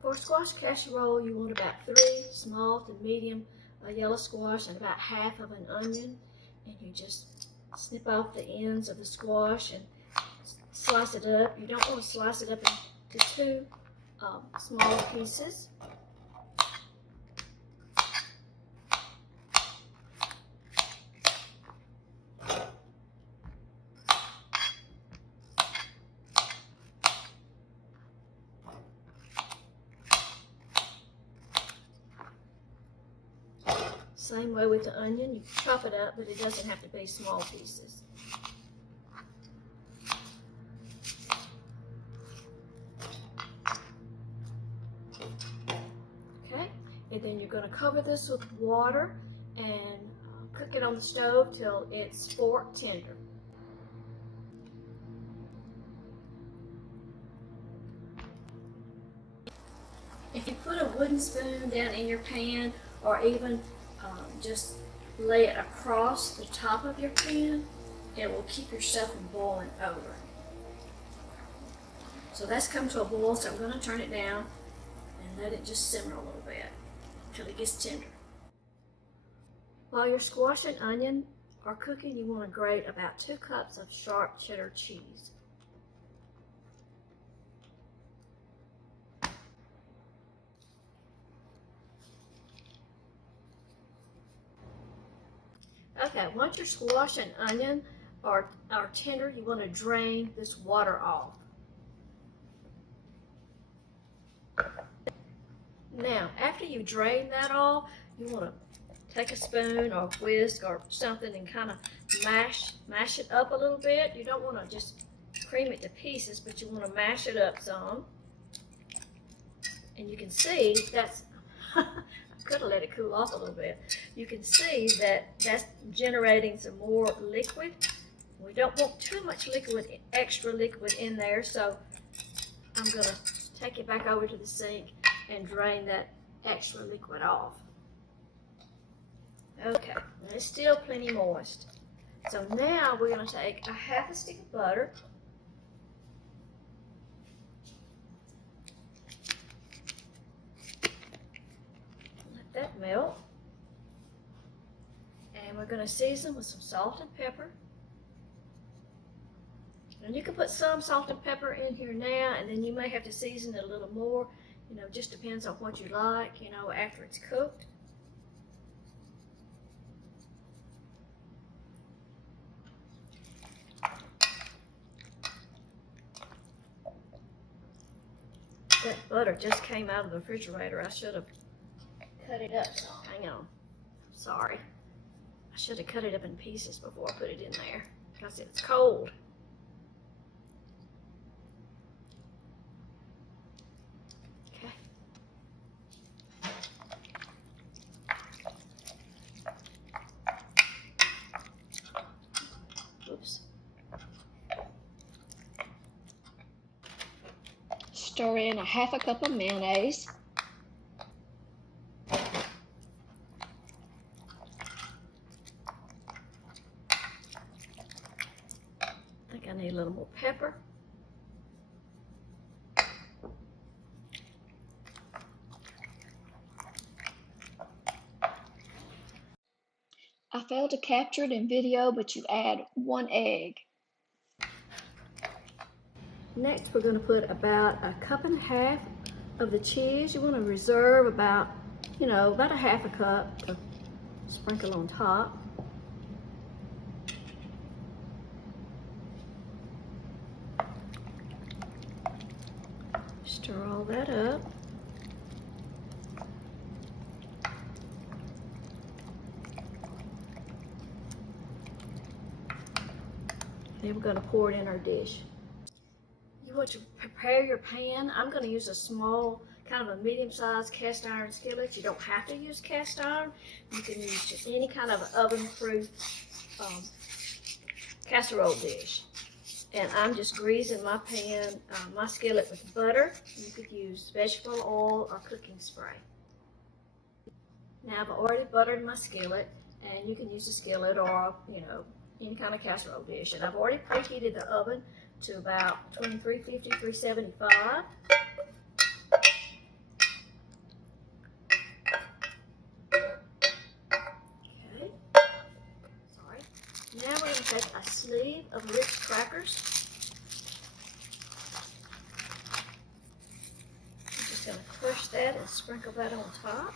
For squash casserole, you want about 3 small to medium yellow squash and about half of an onion. And you just snip off the ends of the squash and slice it up. You don't want to slice it up into 2 small pieces. Same way with the onion, you chop it up, but it doesn't have to be small pieces. Okay, and then you're going to cover this with water and cook it on the stove till it's fork tender. If you put a wooden spoon down in your pan, or even just lay it across the top of your pan, it will keep your stuff from boiling over. So that's come to a boil, so I'm going to turn it down and let it just simmer a little bit until it gets tender. While your squash and onion are cooking, you want to grate about 2 cups of sharp cheddar cheese. Okay, once your squash and onion are tender, you want to drain this water off. Now, after you drain that off, you want to take a spoon or a whisk or something and kind of mash it up a little bit. You don't want to just cream it to pieces, but you want to mash it up some. And you can see that's I could have let it cool off a little bit. You can see that that's generating some more liquid. We don't want too much extra liquid in there, so I'm going to take it back over to the sink and drain that extra liquid off. Okay, and it's still plenty moist. So now we're going to take a half a stick of butter. Let that melt. And we're going to season with some salt and pepper. And you can put some salt and pepper in here now, and then you may have to season it a little more. You know, just depends on what you like, you know, after it's cooked. That butter just came out of the refrigerator. I should have cut it up. So hang on. Sorry. I should have cut it up in pieces before I put it in there because it's cold. Okay. Oops. Stir in a half a cup of mayonnaise. I think I need a little more pepper. I failed to capture it in video, but you add 1 egg. Next, we're going to put about a cup and a half of the cheese. You want to reserve about, about a half a cup to sprinkle on top. Stir all that up. Then we're going to pour it in our dish. You want to prepare your pan. I'm going to use a small, kind of a medium-sized cast iron skillet. You don't have to use cast iron. You can use just any kind of oven-proof casserole dish. And I'm just greasing my pan, my skillet with butter. You could use vegetable oil or cooking spray. Now I've already buttered my skillet, and you can use a skillet or, any kind of casserole dish. And I've already preheated the oven to about between 350 and 375. Now we're going to take a sleeve of Ritz crackers. I'm just going to crush that and sprinkle that on top.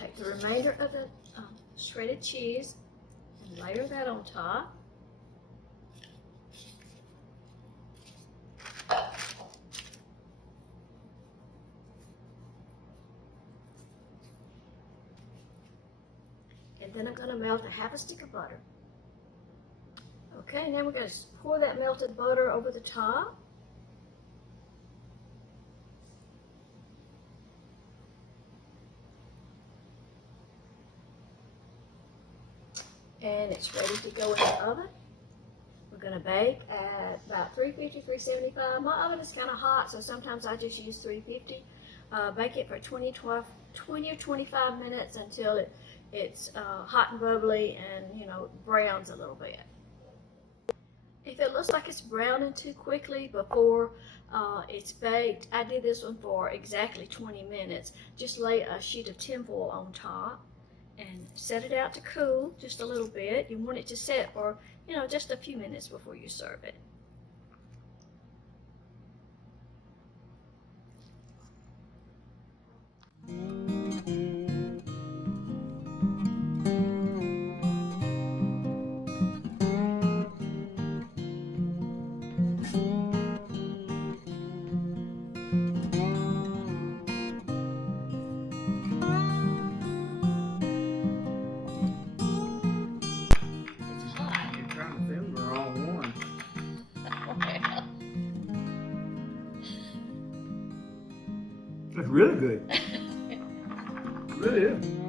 Take the remainder of the shredded cheese and layer that on top. And then I'm going to melt a half a stick of butter. Okay, now we're going to pour that melted butter over the top. And it's ready to go in the oven. We're going to bake at about 350, 375. My oven is kind of hot, so sometimes I just use 350. Bake it for 20 or 25 minutes until it's hot and bubbly and, you know, browns a little bit. If it looks like it's browning too quickly before it's baked, I did this one for exactly 20 minutes. Just lay a sheet of tinfoil on top and set it out to cool just a little bit. You want it to set for, you know, just a few minutes before you serve it. It's really good. It really is.